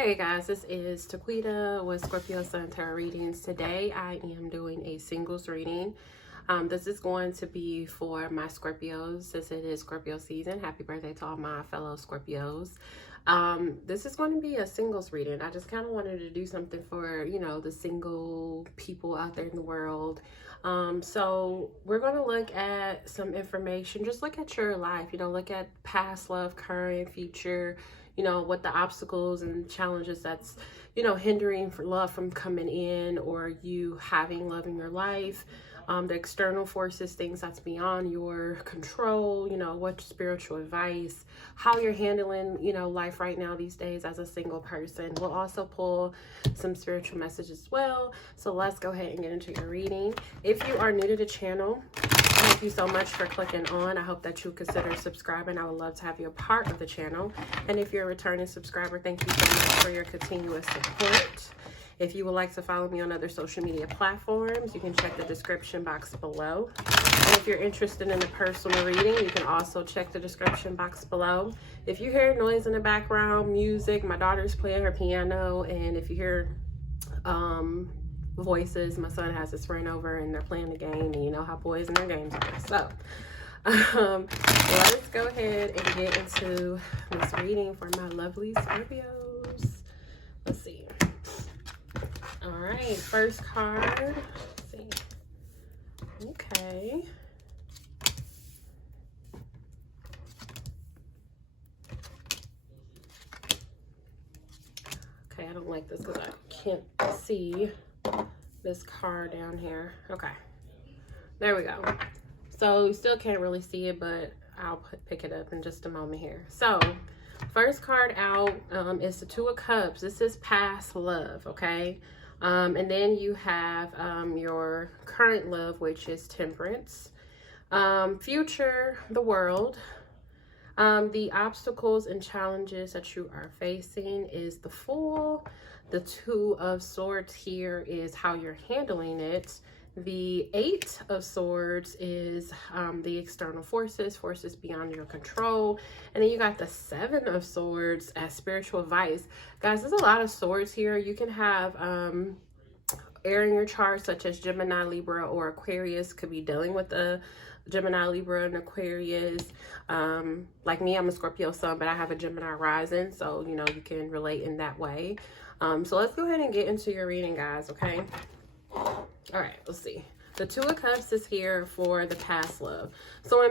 Hey guys, this is Taquita with Scorpio Sun Tarot Readings. Today I am doing a singles reading. This is going to be for my Scorpios since it is Scorpio season. Happy birthday to all my fellow Scorpios. This is going to be a singles reading. I just kind of wanted to do something for, the single people out there in the world. So we're going to look at some information. Just look at your life, look at past love, current, future, what the obstacles and challenges that's, hindering for love from coming in, or you having love in your life, the external forces, things that's beyond your control, what spiritual advice, how you're handling, life right now these days as a single person. We'll also pull some spiritual messages as well. So let's go ahead and get into your reading. If you are new to the channel, thank you so much for clicking on. I hope that you consider subscribing. I would love to have you a part of the channel. And if you're a returning subscriber, thank you so much for your continuous support. If you would like to follow me on other social media platforms, you can check the description box below. And if you're interested in a personal reading, you can also check the description box below. If you hear noise in the background, music, my daughter's playing her piano, and if you hear voices, my son has his friend over and they're playing the game, and you know how boys and their games are. So let's go ahead and get into this reading for my lovely Scorpios. Let's see. All right, first card. Let's see. Okay. Okay, I don't like this because I can't see this card down here. Okay, there we go. So you still can't really see it, but I'll pick it up in just a moment here. So first card out is the Two of Cups. This is past love, okay? And then you have your current love, which is Temperance. Future, the World. The obstacles and challenges that you are facing is the Fool. The Two of Swords here is how you're handling it. The Eight of Swords is the external forces beyond your control. And then you got the Seven of Swords as spiritual advice. Guys, there's a lot of swords here. You can have air in your chart, such as Gemini, Libra, or Aquarius. Could be dealing with the Gemini, Libra, and Aquarius. Like me, I'm a Scorpio sun, but I have a Gemini rising, so you can relate in that way. So let's go ahead and get into your reading, guys, okay? All right, let's see. The Two of Cups is here for the past love. So in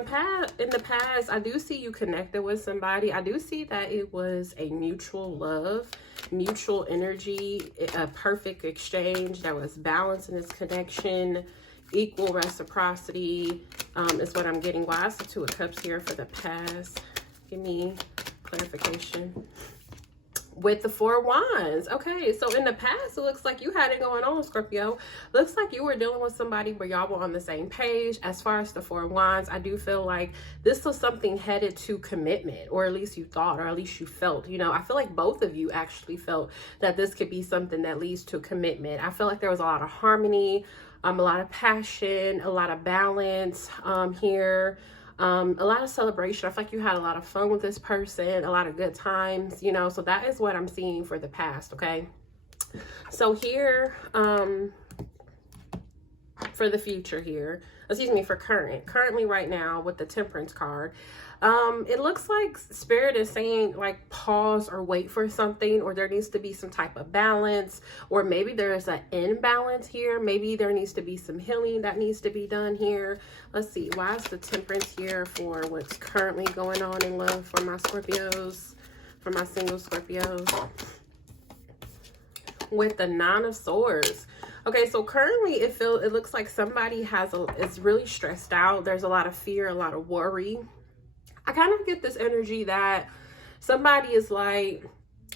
the past, I do see you connected with somebody. I do see that it was a mutual love, mutual energy, a perfect exchange. There was balance in this connection, equal reciprocity is what I'm getting. Why is the Two of Cups here for the past? Give me clarification. With the Four of Wands. Okay, so in the past, it looks like you had it going on, Scorpio. Looks like you were dealing with somebody where y'all were on the same page. As far as the Four of Wands, I do feel like this was something headed to commitment, or at least you thought, or at least you felt. I feel like both of you actually felt that this could be something that leads to commitment. I feel like there was a lot of harmony, a lot of passion, a lot of balance here. A lot of celebration. I feel like you had a lot of fun with this person, a lot of good times, so that is what I'm seeing for the past, okay? So here, for the future here, excuse me, for currently right now with the Temperance card, it looks like Spirit is saying like pause or wait for something, or there needs to be some type of balance, or maybe there's an imbalance here. Maybe there needs to be some healing that needs to be done here. Let's see, why is the Temperance here for what's currently going on in love for my Scorpios, for my single Scorpios? With the Nine of Swords. Okay, so currently it looks like somebody is really stressed out. There's a lot of fear, a lot of worry. I kind of get this energy that somebody is like,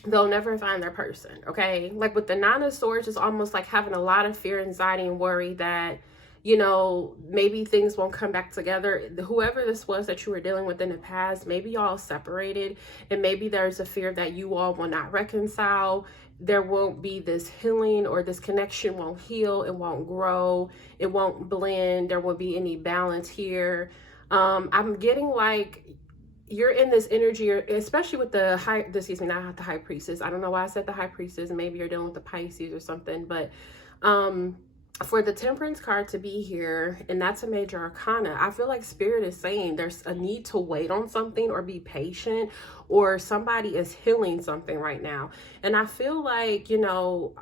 they'll never find their person, okay? Like with the Nine of Swords, it's almost like having a lot of fear, anxiety, and worry that, maybe things won't come back together. Whoever this was that you were dealing with in the past, maybe y'all separated, and maybe there's a fear that you all will not reconcile. There won't be this healing, or this connection won't heal, it won't grow, it won't blend, there won't be any balance here. I'm getting like you're in this energy, especially with the excuse me, not the high priestess. I don't know why I said the high priestess. Maybe you're dealing with the Pisces or something, but for the Temperance card to be here, and that's a major arcana, I feel like Spirit is saying there's a need to wait on something or be patient, or somebody is healing something right now. And I feel like, you know,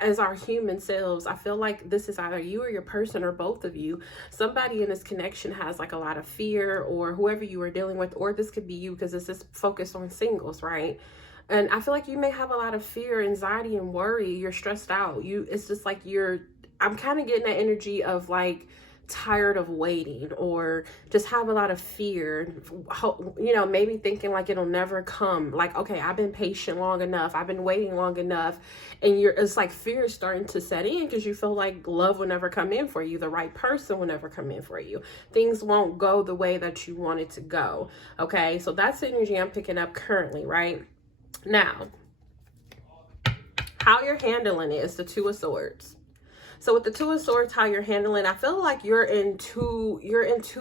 as our human selves, I feel like this is either you or your person or both of you. Somebody in this connection has like a lot of fear, or whoever you are dealing with, or this could be you because this is focused on singles, right? And I feel like you may have a lot of fear, anxiety, and worry. You're stressed out. It's just like I'm kind of getting that energy of like tired of waiting, or just have a lot of fear, you know, maybe thinking like it'll never come. Like, okay, I've been patient long enough. I've been waiting long enough. And it's like fear is starting to set in because you feel like love will never come in for you. The right person will never come in for you. Things won't go the way that you want it to go. Okay. So that's the energy I'm picking up currently, right? Now, how you're handling it is the Two of Swords. So with the Two of Swords, how you're handling, I feel like you're in two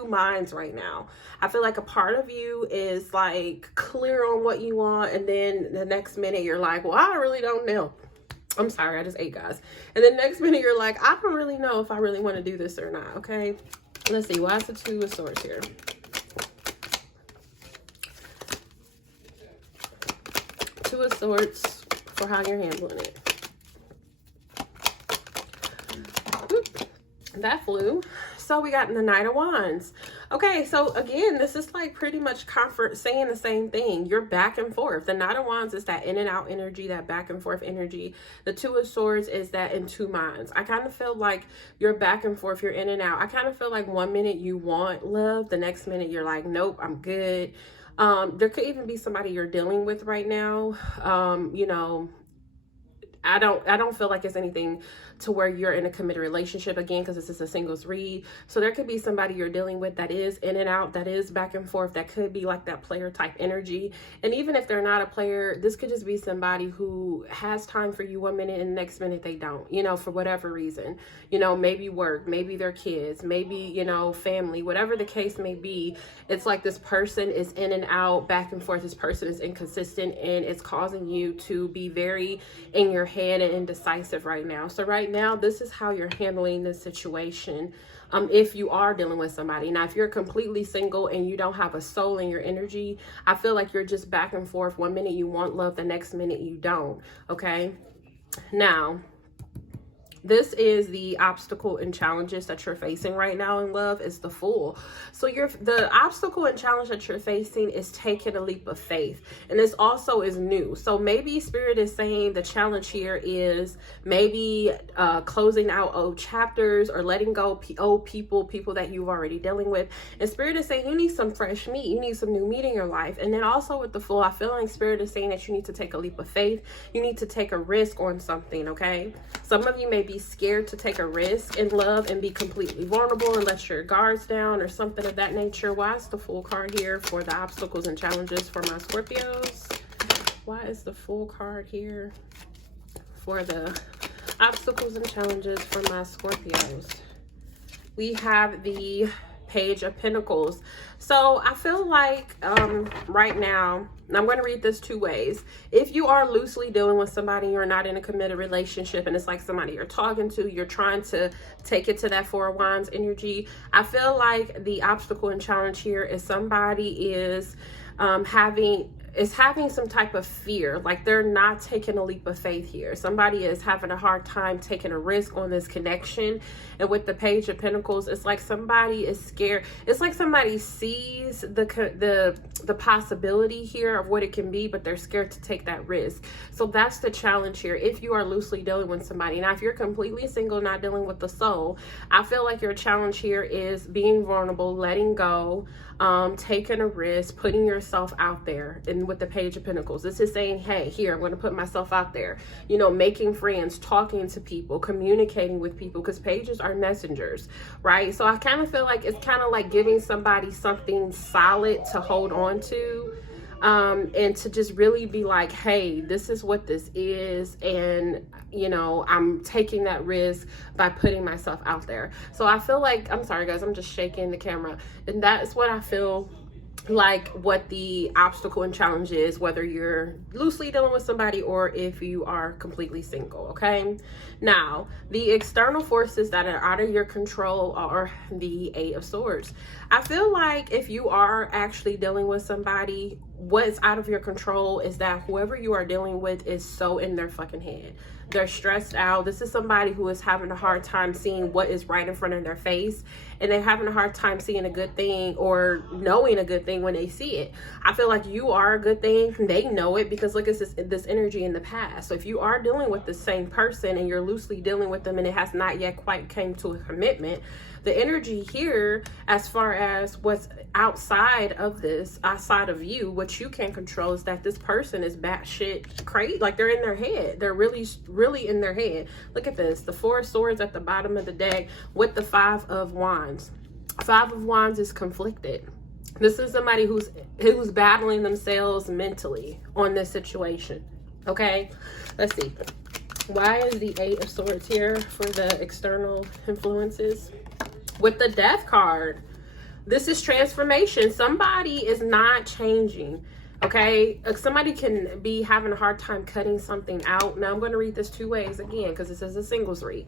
minds right now. I feel like a part of you is like clear on what you want, and then the next minute you're like, well, I really don't know. I'm sorry, I just ate, guys. And then next minute you're like, I don't really know if I really want to do this or not. Okay, let's see. Why is the Two of Swords here? Two of Swords for how you're handling it. That flew. So we got the Knight of Wands. Okay, so again, this is like pretty much comfort, saying the same thing. You're back and forth. The Knight of Wands is that in and out energy, that back and forth energy. The Two of Swords is that in two minds. I kind of feel like you're back and forth, you're in and out. I kind of feel like one minute you want love, the next minute you're like, nope, I'm good. There could even be somebody you're dealing with right now. You know, I don't feel like it's anything to where you're in a committed relationship, again, because this is a singles read. So there could be somebody you're dealing with that is in and out, that is back and forth, that could be like that player type energy. And even if they're not a player, this could just be somebody who has time for you one minute and the next minute they don't, you know, for whatever reason. You know, maybe work, maybe their kids, maybe, you know, family, whatever the case may be. It's like this person is in and out, back and forth. This person is inconsistent, and it's causing you to be very in your head and indecisive right now. So right now, this is how you're handling this situation. If you are dealing with somebody. Now, if you're completely single and you don't have a soul in your energy, I feel like you're just back and forth. One minute you want love, the next minute you don't. Okay. Now, this is the obstacle and challenges that you're facing right now in love, is the Fool. So the obstacle and challenge that you're facing is taking a leap of faith. And this also is new. So maybe Spirit is saying the challenge here is maybe closing out old chapters, or letting go old people that you've already dealing with. And Spirit is saying you need some fresh meat. You need some new meat in your life. And then also with the Fool, I feel like Spirit is saying that you need to take a leap of faith. You need to take a risk on something, okay? Some of you may be scared to take a risk in love and be completely vulnerable and let your guards down or something of that nature. Why is the Fool card here for the obstacles and challenges for my Scorpios? Why is the Fool card here for the obstacles and challenges for my Scorpios? We have the Page of Pentacles. So I feel like right now, and I'm going to read this two ways. If you are loosely dealing with somebody, you're not in a committed relationship, and it's like somebody you're talking to, you're trying to take it to that Four of Wands energy. I feel like the obstacle and challenge here is somebody is having some type of fear, like they're not taking a leap of faith here. Somebody is having a hard time taking a risk on this connection. And with the Page of Pentacles, it's like somebody is scared. It's like somebody sees the possibility here of what it can be, but they're scared to take that risk. So that's the challenge here. If you are loosely dealing with somebody. Now, if you're completely single, not dealing with the soul, I feel like your challenge here is being vulnerable, letting go, taking a risk, putting yourself out there. And with the Page of Pentacles, this is saying, hey, here, I'm going to put myself out there, you know, making friends, talking to people, communicating with people, because pages are messengers, right? So I kind of feel like it's kind of like giving somebody something solid to hold on to, and to just really be like, hey, this is what this is, and you know, I'm taking that risk by putting myself out there. So I feel like, I'm sorry guys, I'm just shaking the camera, and that's what I feel like what the obstacle and challenge is, whether you're loosely dealing with somebody or if you are completely single. Okay, now the external forces that are out of your control are the Eight of Swords. I feel like if you are actually dealing with somebody, what's out of your control is that whoever you are dealing with is so in their fucking head. They're stressed out. This is somebody who is having a hard time seeing what is right in front of their face, and they're having a hard time seeing a good thing or knowing a good thing when they see it. I feel like you are a good thing. They know it because look at this energy in the past. So if you are dealing with the same person and you're loosely dealing with them and it has not yet quite came to a commitment, the energy here, as far as what's outside of this, outside of you, what you can control, is that this person is batshit crazy. Like they're in their head. They're really in their head. Look at this. The Four of Swords at the bottom of the deck with the Five of Wands. Five of Wands is conflicted. This is somebody who's battling themselves mentally on this situation. Okay, let's see. Why is the Eight of Swords here for the external influences? With the Death card, this is transformation. Somebody is not changing. Okay, somebody can be having a hard time cutting something out. Now I'm going to read this two ways again because this is a singles read.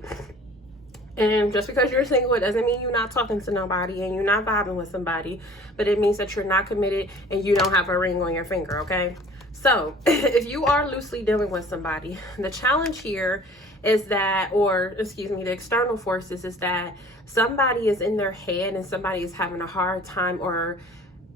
And just because you're single, it doesn't mean you're not talking to nobody and you're not vibing with somebody, but it means that you're not committed and you don't have a ring on your finger. Okay, so if you are loosely dealing with somebody, the challenge here is that, or excuse me, the external forces is that somebody is in their head and somebody is having a hard time, or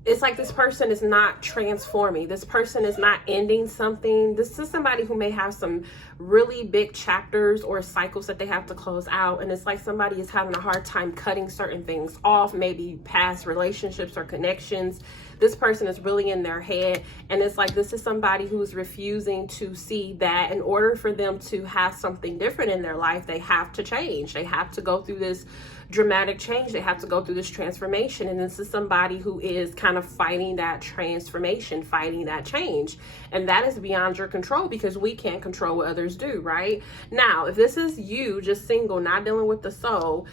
it's like this person is not transforming. This person is not ending something. This is somebody who may have some really big chapters or cycles that they have to close out. And it's like somebody is having a hard time cutting certain things off, maybe past relationships or connections. This person is really in their head. And it's like this is somebody who's refusing to see that in order for them to have something different in their life, they have to change. They have to go through this dramatic change. They have to go through this transformation. And this is somebody who is kind of fighting that transformation, fighting that change. And that is beyond your control because we can't control what others do, right? Now, if this is you just single, not dealing with the soul,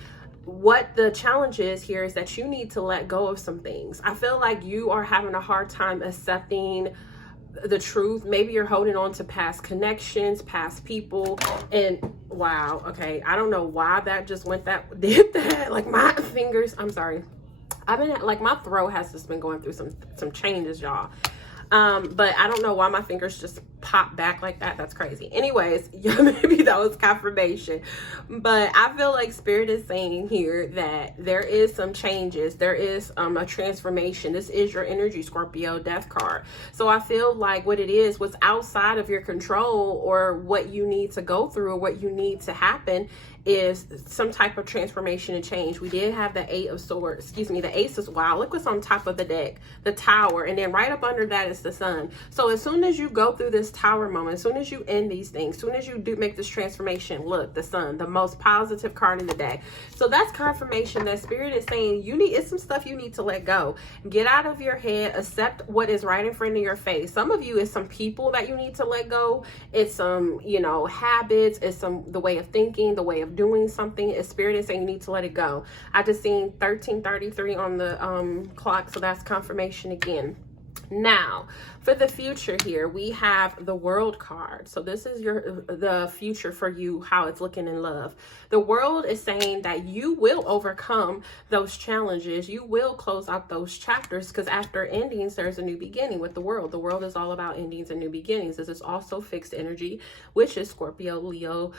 what the challenge is here is that you need to let go of some things. I feel like you are having a hard time accepting the truth. Maybe you're holding on to past connections, past people, and wow, okay, I don't know why that just did that. Like my fingers, I'm sorry, I've been like my throat has just been going through some changes, y'all. But I don't know why my fingers just pop back like that. That's crazy. Anyways, yeah, maybe that was confirmation. But I feel like Spirit is saying here that there is some changes. There is a transformation. This is your energy, Scorpio, Death card. So I feel like what it is, what's outside of your control or what you need to go through or what you need to happen is some type of transformation and change. We did have the Eight of Swords, excuse me, the Ace of, wow, look what's on top of the deck, the Tower, and then right up under that is the Sun. So as soon as you go through this Tower moment, as soon as you end these things, as soon as you do make this transformation, look, the Sun, the most positive card in the deck. So that's confirmation that Spirit is saying it's some stuff you need to let go. Get out of your head, accept what is right in front of your face. Some of you, it's some people that you need to let go. It's some, habits, it's the way of thinking, the way of doing something. Is Spirit is saying you need to let it go. I just seen 1333 on the clock, so that's confirmation again. Now, for the future here, we have the World card. So this is the future for you, how it's looking in love. The World is saying that you will overcome those challenges. You will close out those chapters because after endings, there's a new beginning with the World. The World is all about endings and new beginnings. This is also fixed energy, which is Scorpio, Leo,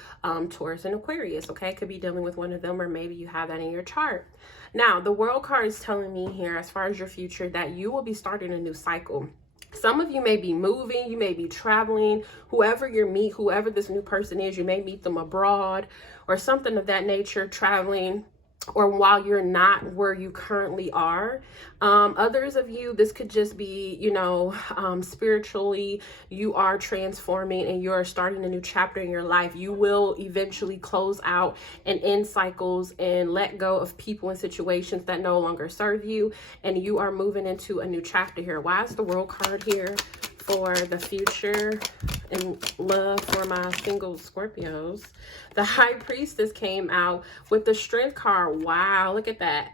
Taurus, and Aquarius. Okay, could be dealing with one of them, or maybe you have that in your chart. Now, the World card is telling me here, as far as your future, that you will be starting a new cycle. Some of you may be moving, you may be traveling, whoever you meet, whoever this new person is, you may meet them abroad or something of that nature, traveling, or while you're not where you currently are. Others of you, this could just be, spiritually, you are transforming and you're starting a new chapter in your life. You will eventually close out and end cycles and let go of people and situations that no longer serve you. And you are moving into a new chapter here. Why is the World card here for the future and love for my single Scorpios? The High Priestess came out with the Strength card. Wow, look at that.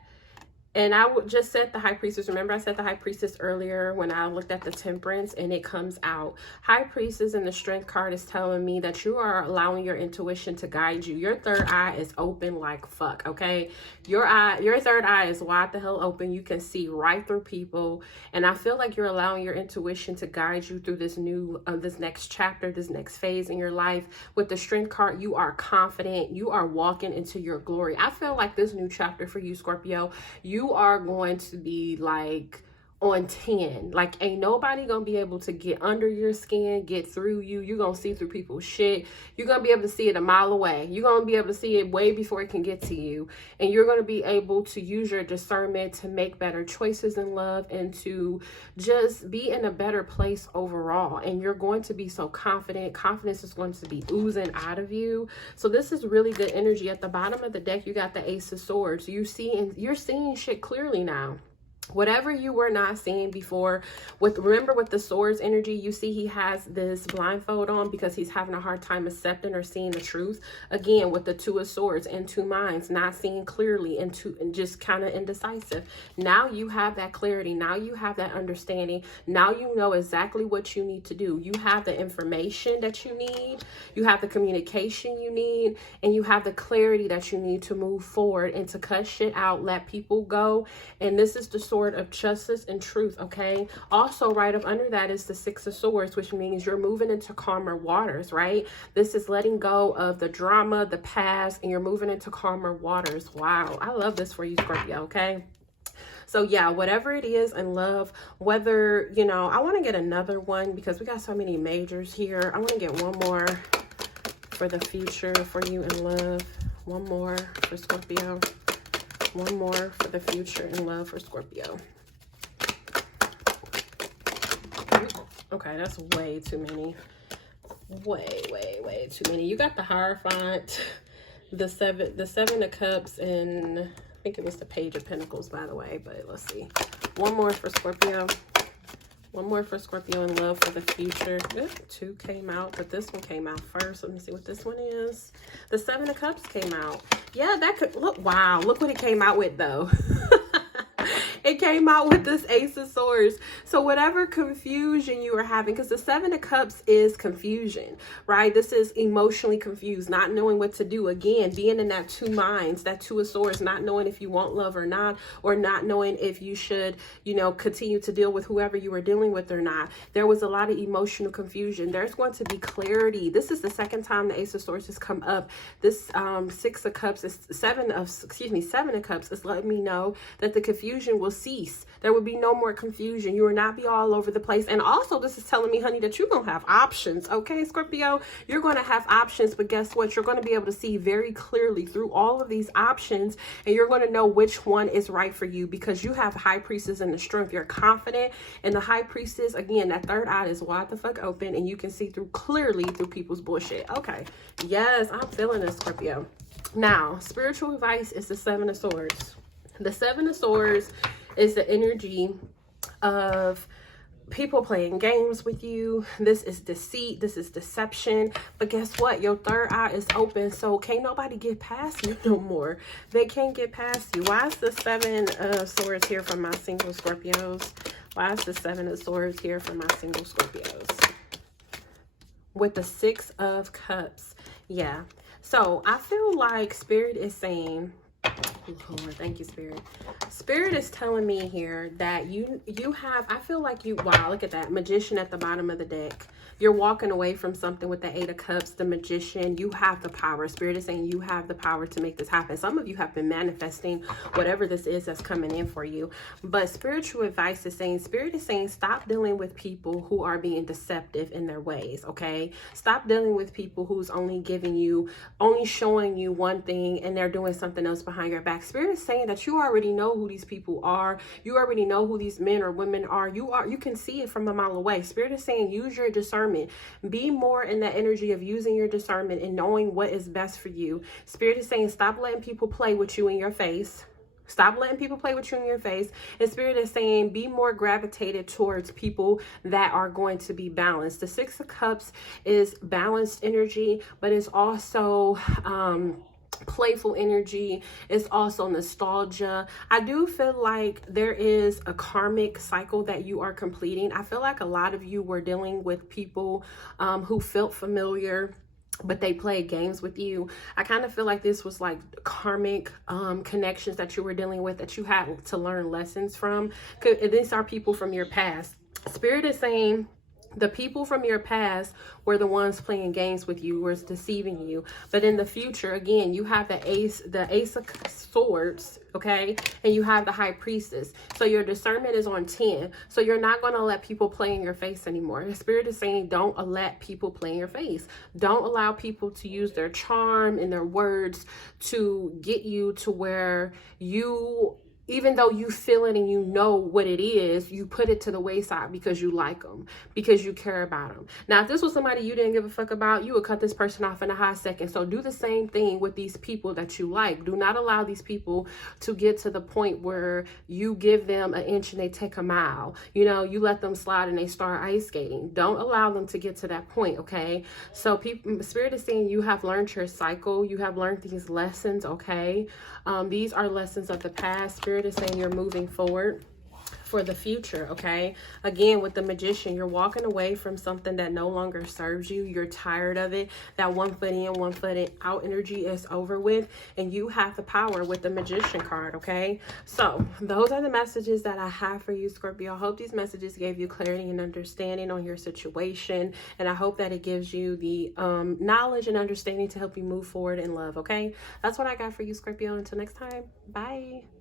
And I would just set the High Priestess. Remember, I said the High Priestess earlier when I looked at the Temperance, and it comes out. High Priestess and the Strength card is telling me that you are allowing your intuition to guide you. Your third eye is open like fuck, okay? Your third eye is wide the hell open. You can see right through people. And I feel like you're allowing your intuition to guide you through this new, this next chapter, this next phase in your life. With the Strength card, you are confident. You are walking into your glory. I feel like this new chapter for you, Scorpio, you are going to be like on 10. Like, ain't nobody gonna be able to get under your skin, get through you. You're gonna see through people's shit. You're gonna be able to see it a mile away. You're gonna be able to see it way before it can get to you. And you're gonna be able to use your discernment to make better choices in love and to just be in a better place overall. And you're going to be so confident. Confidence is going to be oozing out of you. So this is really good energy. At the bottom of the deck, you got the Ace of Swords. You're seeing shit clearly now. Whatever you were not seeing before, remember with the Swords energy, you see he has this blindfold on because he's having a hard time accepting or seeing the truth. Again, with the Two of Swords and two minds, not seeing clearly and just kind of indecisive. Now you have that clarity. Now you have that understanding. Now you know exactly what you need to do. You have the information that you need. You have the communication you need. And you have the clarity that you need to move forward and to cut shit out, let people go. And this is the Sword of Justice and Truth, okay? Also, right up under that is the Six of Swords, which means you're moving into calmer waters, right? This is letting go of the drama, the past, and you're moving into calmer waters. Wow, I love this for you, Scorpio, okay? So yeah, whatever it is in love, whether, you know, I want to get another one because we got so many majors here. I want to get one more for the future for you in love. One more for Scorpio. One more for the future in love for Scorpio. Okay, that's way too many. Way too many. You got the Hierophant, the seven of Cups, and I think it was the Page of Pentacles, by the way, but let's see. One more for Scorpio. One more for Scorpio in love for the future. Two came out, but this one came out first. Let me see what this one is. The Seven of Cups came out. Yeah, that could look. Wow, look what it came out with though. It came out with this Ace of Swords. So whatever confusion you are having, because the Seven of Cups is confusion, right? This is emotionally confused, not knowing what to do. Again, being in that two minds, that Two of Swords, not knowing if you want love or not, or not knowing if you should, you know, continue to deal with whoever you were dealing with or not. There was a lot of emotional confusion. There's going to be clarity. This is the second time the Ace of Swords has come up. This Six of Cups is Seven of Cups is letting me know that the confusion will cease. There will be no more confusion. You will not be all over the place. And also, this is telling me, honey, that you're going to have options. Okay, Scorpio, you're going to have options, but guess what? You're going to be able to see very clearly through all of these options, and you're going to know which one is right for you because you have High Priestess and the Strength. You're confident, and the High Priestess, again, that third eye is wide the fuck open, and you can see through clearly through people's bullshit. Okay, yes, I'm feeling this, Scorpio. Now, spiritual advice is the Seven of Swords. The Seven of Swords is the energy of people playing games with you. This is deceit. This is deception. But guess what? Your third eye is open, so can't nobody get past you no more. They can't get past you. Why is the Seven of Swords here for my single Scorpios? Why is the Seven of Swords here for my single Scorpios? With the Six of Cups. Yeah. So I feel like Spirit is saying, Lord, thank you, Spirit. Spirit is telling me here that you have, I feel like you, wow, look at that, Magician at the bottom of the deck. You're walking away from something with the Eight of Cups, the Magician. You have the power. Spirit is saying you have the power to make this happen. Some of you have been manifesting whatever this is that's coming in for you. But spiritual advice is saying, Spirit is saying, stop dealing with people who are being deceptive in their ways, okay? Stop dealing with people who's only showing you one thing and they're doing something else behind your back. Spirit is saying that you already know who these people are. You already know who these men or women are. You can see it from a mile away. Spirit is saying, use your discernment. Be more in that energy of using your discernment and knowing what is best for you. Spirit is saying, stop letting people play with you in your face. Stop letting people play with you in your face. And Spirit is saying, be more gravitated towards people that are going to be balanced. The Six of Cups is balanced energy, but it's also, playful energy. It's also nostalgia. I do feel like there is a karmic cycle that you are completing. I feel like a lot of you were dealing with people who felt familiar, but they played games with you. I kind of feel like this was like karmic connections that you were dealing with, that you had to learn lessons from. These are people from your past. Spirit is saying the people from your past were the ones playing games with you, was deceiving you. But in the future, again, you have the ace of swords, okay? And you have the high priestess. So your discernment is on 10. So you're not going to let people play in your face anymore. The Spirit is saying, don't let people play in your face. Don't allow people to use their charm and their words to get you to where you, even though you feel it and you know what it is, you put it to the wayside because you like them, because you care about them. Now, if this was somebody you didn't give a fuck about, you would cut this person off in a hot second. So do the same thing with these people that you like. Do not allow these people to get to the point where you give them an inch and they take a mile. You know, you let them slide and they start ice skating. Don't allow them to get to that point, okay? So Spirit is saying you have learned your cycle. You have learned these lessons, okay? These are lessons of the past. Spirit is saying you're moving forward for the future, okay? Again, with the Magician, you're walking away from something that no longer serves you. You're tired of it. That 1 foot in, 1 foot out energy is over with, and you have the power with the Magician card, okay? So those are the messages that I have for you, Scorpio. I hope these messages gave you clarity and understanding on your situation, and I hope that it gives you the knowledge and understanding to help you move forward in love, okay? That's what I got for you, Scorpio. Until next time, bye.